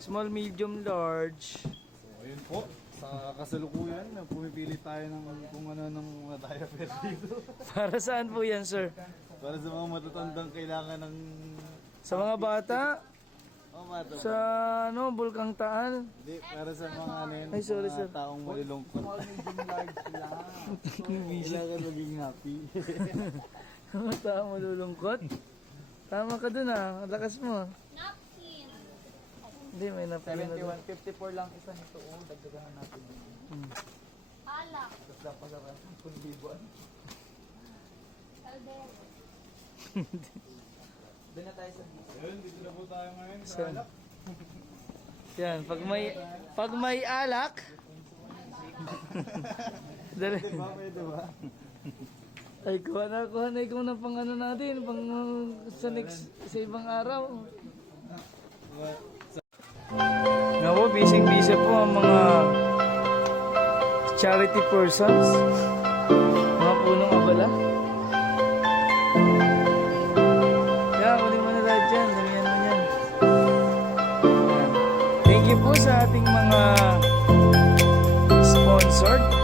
Small, medium, large. So, ayun po. Sa kasalukuyan, pumipili tayo ng kung ano ng mga diaper dito. Para saan po yan, sir? Para sa mga matatandang kailangan ng... Sa mga bata? Oh, mata. Sa ano, Bulkang Taal? Hindi, para sa mga ano yun, Ay, sorry, mga sir. taong malulungkot. Small, medium, large lang. Kailangan maging happy. Mga tao malulungkot? Tama ka dun ah, lakas mo. Napkin. Hindi, may napkin na dun. 51.54 lang isa nito. Oh, dagdagan na natin. Alak. Tapos dapat sa 10,000. Caldero. Doon na tayo sa dito. Ayun, dito na po tayo ngayon sa Saan? alak. Yan, pag may alak. Dali. Diba, pwede ba? Ay, kuha na ikaw ng pang ano natin, pang sa next, sa ibang araw. Nga po, busy po ang mga charity persons, mga punong abala. Kaya, kunin mo na lahat dyan, damihan mo yan. Thank you po sa ating mga sponsored.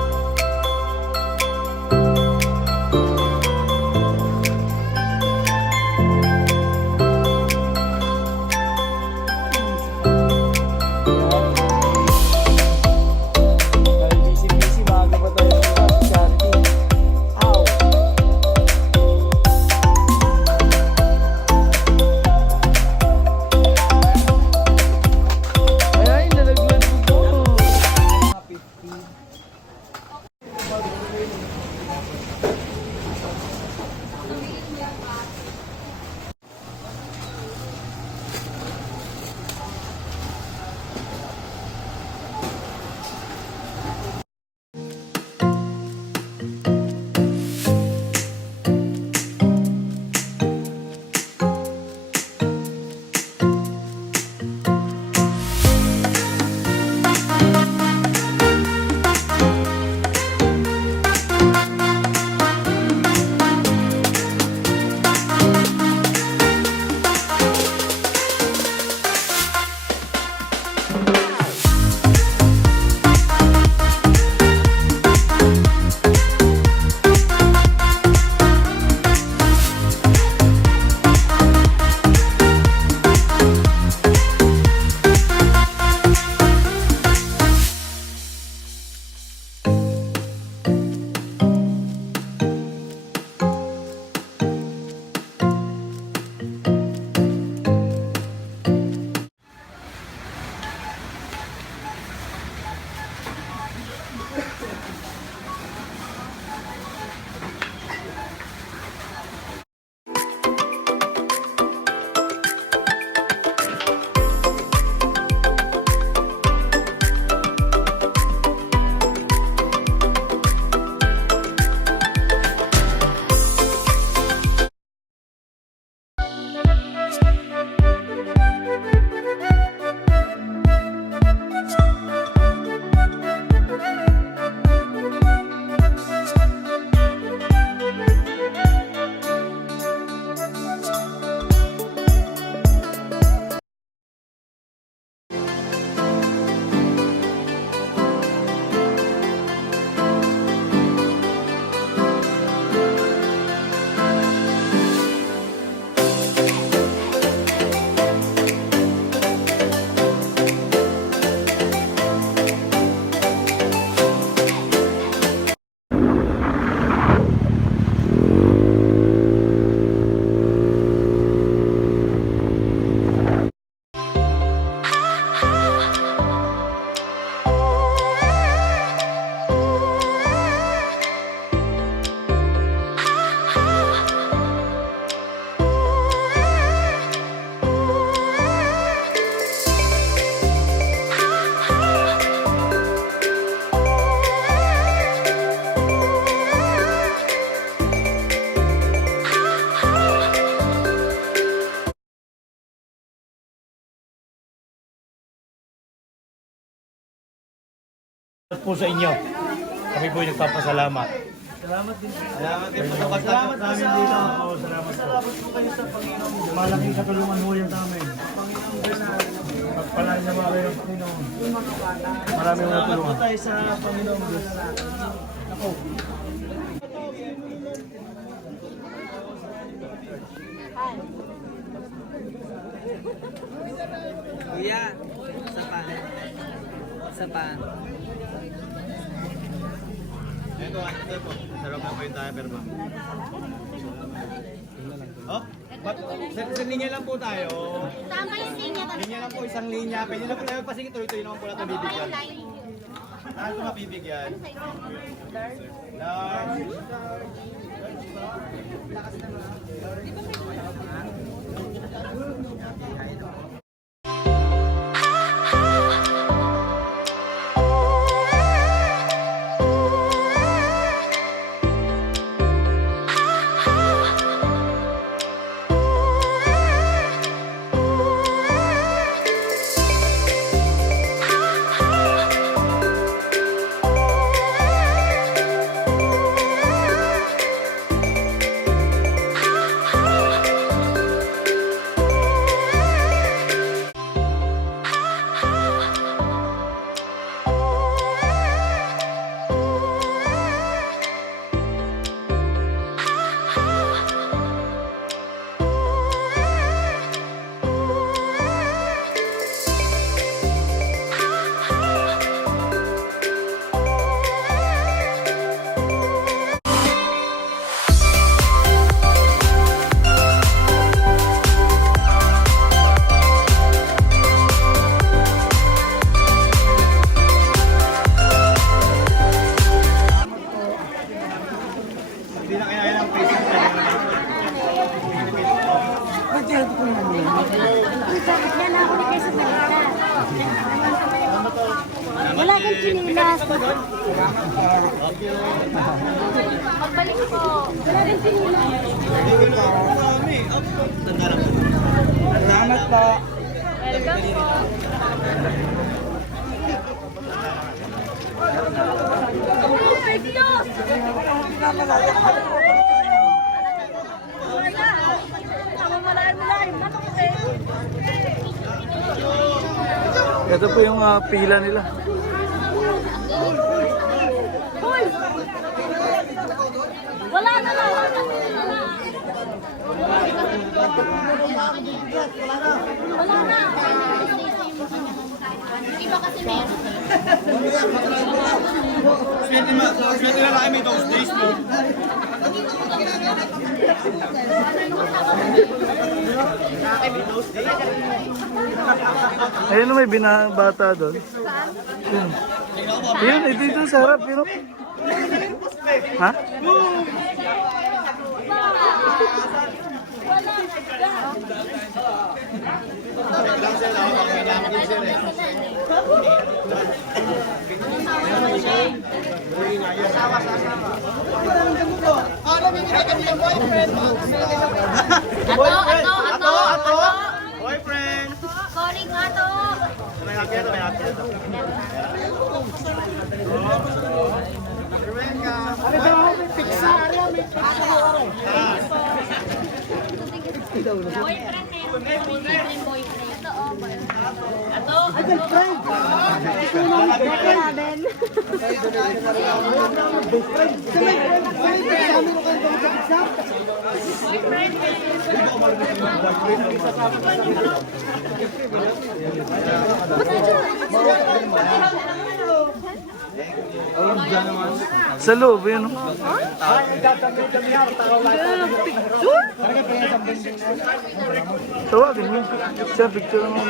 po sa inyo. Kami po nagpapasalamat. Salamat din. Salamat din po sa pagtanggap namin dito. Salamat po kayo sa Panginoon. Malaking katulungan mo yan sa amin. Pagpalaan niya mga kayo, Panginoon. Maraming mga Salamat po tulungan. tayo sa Panginoon Diyos. Ako. Kuya, sapan. Sapan. Ito po. Sarap na po yung tayo, pero ba? Oh, sa linya lang po tayo. Tama yung linya. Linya lang po, isang linya. Pwede na po tayo pasingit, tuloy-tuloy naman po natin bibigyan. Saan po mabibigyan? Large. Hindi na kaya ng patient. Wala kang chinilas. Pagbalik po. Wala kang chinilas. Salamat po. Welcome po. Ay, Diyos! Ito po yung pila nila. Wala na lang. Wala na. Iba kasi meron. Swerte na kami those days mo. Ayun may binabata doon. Yun. Yun, dito sa harap. Yun. Ha? Ato. Boyfriend! Calling ato. May happy ito. Boyfriend meron. Boyfriend. Ito, oh. Sa loob, yun. Tawagin mo. Siya, picture mo.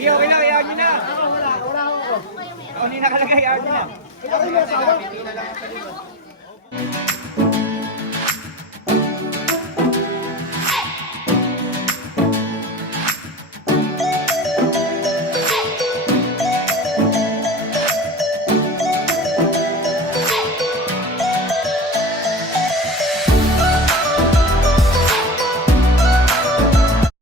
Iyo, kailangan iagin na. Kung hindi nakalagay, iagin na.